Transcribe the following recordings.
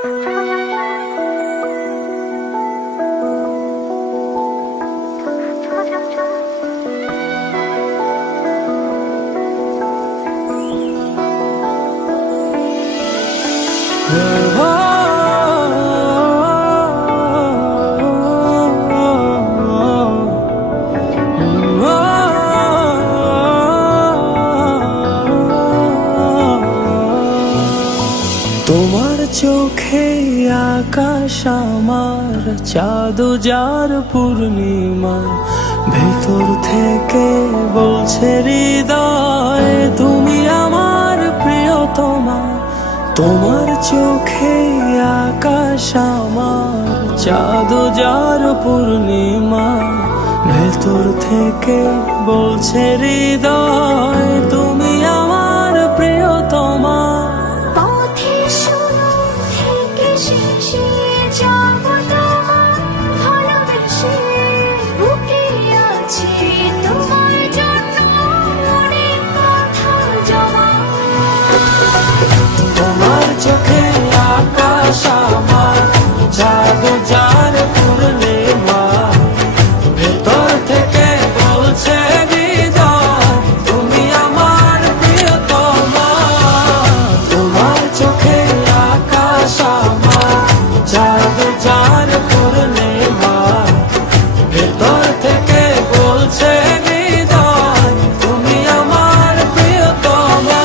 তোমার চোখে আকাশ আমার চাঁদ যার পূর্ণিমা, ভেতর থেকে বলছে হৃদয় তুমি আমার প্রিয়তমা। তোমার চোখে আকাশ আমার চাঁদ যার পূর্ণিমা, ভেতর থেকে বলছে হৃদয় তুমি আমার প্রিয়তমা। তোমার চোখে আকাশ আমার চাঁদ যার পূর্ণিমা, ভেতর থেকে বলছে হৃদয় তুমি আমার প্রিয়তমা। তোমার চোখে আকাশ আমার চাঁদ যার পূর্ণিমা, ভেতর থেকে বলছে হৃদয় তুমি আমার প্রিয়তমা।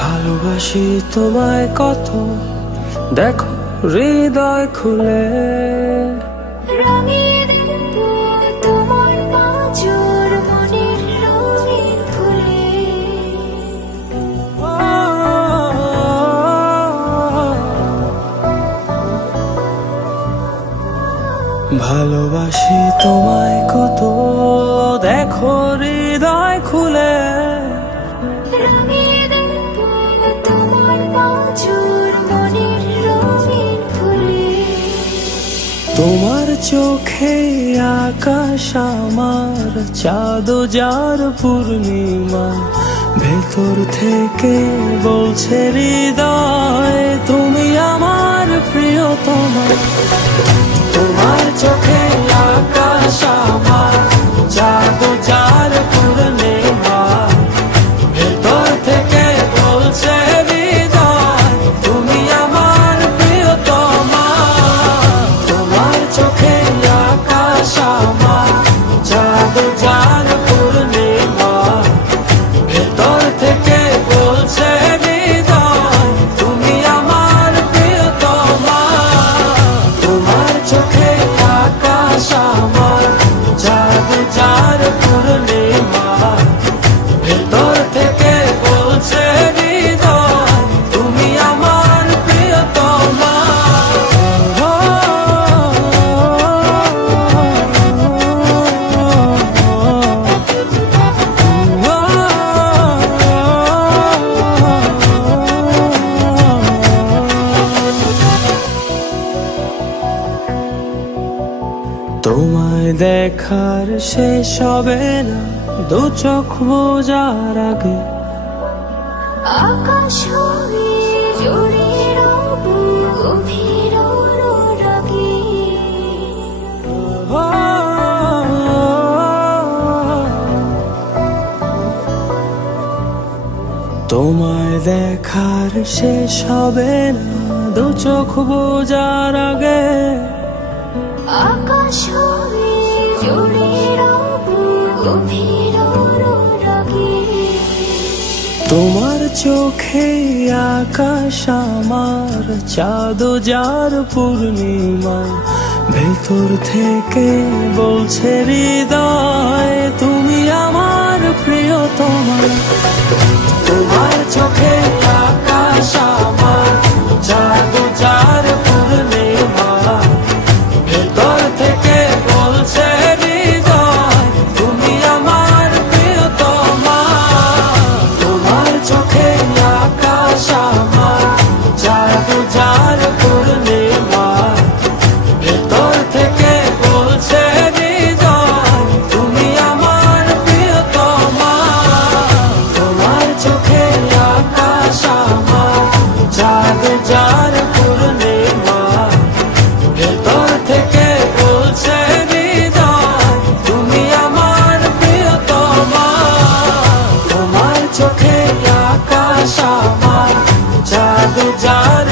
ভালোবাসি তোমায় কত, দেখো হৃদয় খুলে। তোমার পাঁজর মনের রঙিন ফুলে। ভালোবাসি তোমায় কত, দেখো হৃদয় খুলে। তোমার চোখে আকাশ আমার চাঁদ যার পূর্ণিমা, ভেতর থেকে বলছে হৃদয় তুমি আমার প্রিয়তমা। তোমার চোখে আকাশ আমার চাঁদ যার পূর্ণিমা, ভেতর থেকে বলছে হৃদয় তুমি আমার প্রিয়তমা। তোমার চোখে আকাশ আমার চাঁদ যার পূর্ণিমা, ভেতর থেকে বলছে হৃদয় তুমি আমার প্রিয়তমা। তোমার চোখে আকাশ আমার চাঁদ যার পূর্ণিমা, ভেতর থেকে বলছে হৃদয় তুমি আমার প্রিয়তমা। তোমায় দেখার শেষ হবে না দু চোখ বোঝার আগে। আকাশ হয়ে জুড়ে রব গভীর অনুরাগে। তোমায় দেখার শেষ হবে না দু চোখ বোঝার আগে। আকাশ হয়ে জুড়ে রব গভীর অনুরাগে। তোমার চোখে আকাশ আমার চাঁদ যার পূর্ণিমা, ভেতর থেকে বলছে হৃদয় তুমি আমার প্রিয়তমা। তোমার চোখে আকাশ আমার চাঁদ যার পূর্ণিমা, চোখে আকাশ আমার, চাঁদ যার পূর্ণিমা, ভেতর থেকে বলছে হৃদয় তুমি আমার প্রিয়তমা। তোমার চোখে আকাশ আমার, চাঁদ যার